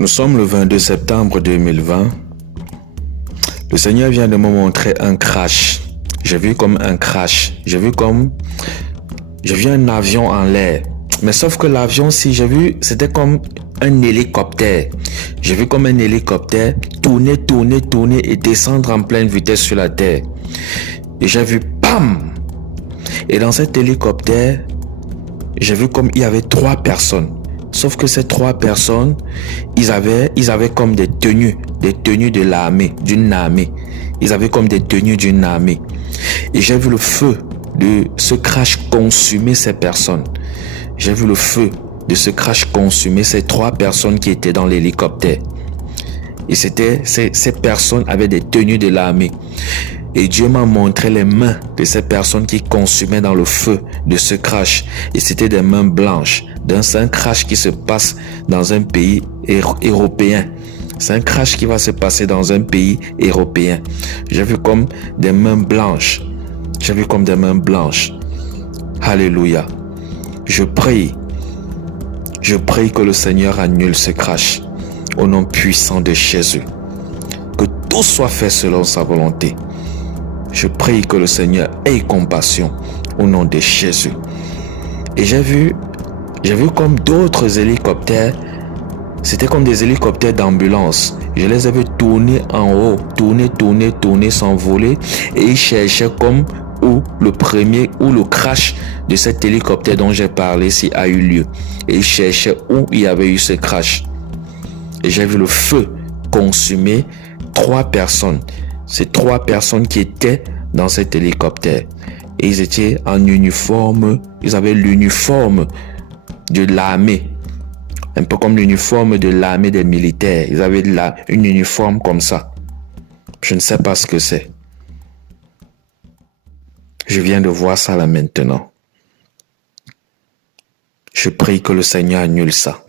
Nous sommes le 22 septembre 2020. Le Seigneur vient de me montrer un crash. J'ai vu comme un crash. J'ai vu un avion en l'air. Mais sauf que l'avion, si j'ai vu, c'était comme un hélicoptère. J'ai vu comme un hélicoptère tourner et descendre en pleine vitesse sur la terre. Et j'ai vu PAM! Et dans cet hélicoptère, j'ai vu comme il y avait 3 personnes. Sauf que ces 3 personnes, ils avaient comme des tenues de l'armée, d'une armée. Ils avaient comme des tenues d'une armée. Et j'ai vu le feu de ce crash consumer ces personnes. J'ai vu le feu de ce crash consumer ces 3 personnes qui étaient dans l'hélicoptère. Et ces personnes avaient des tenues de l'armée. Et Dieu m'a montré les mains de ces personnes qui consumaient dans le feu de ce crash. Et c'était des mains blanches. C'est un crash qui se passe dans un pays européen. C'est un crash qui va se passer dans un pays européen. J'ai vu comme des mains blanches. J'ai vu comme des mains blanches. Alléluia. Je prie que le Seigneur annule ce crash. Au nom puissant de Jésus. Que tout soit fait selon sa volonté. Je prie que le Seigneur ait compassion au nom de Jésus. Et j'ai vu comme d'autres hélicoptères. C'était comme des hélicoptères d'ambulance. Je les avais tournés en haut, tourner, s'envoler. Et ils cherchaient comme où le crash de cet hélicoptère dont j'ai parlé s'il a eu lieu. Et ils cherchaient où il y avait eu ce crash. Et j'ai vu le feu consumer 3 personnes. Ces 3 personnes qui étaient dans cet hélicoptère. Et ils étaient en uniforme. Ils avaient l'uniforme de l'armée. Un peu comme l'uniforme de l'armée des militaires. Ils avaient une uniforme comme ça. Je ne sais pas ce que c'est. Je viens de voir ça là maintenant. Je prie que le Seigneur annule ça.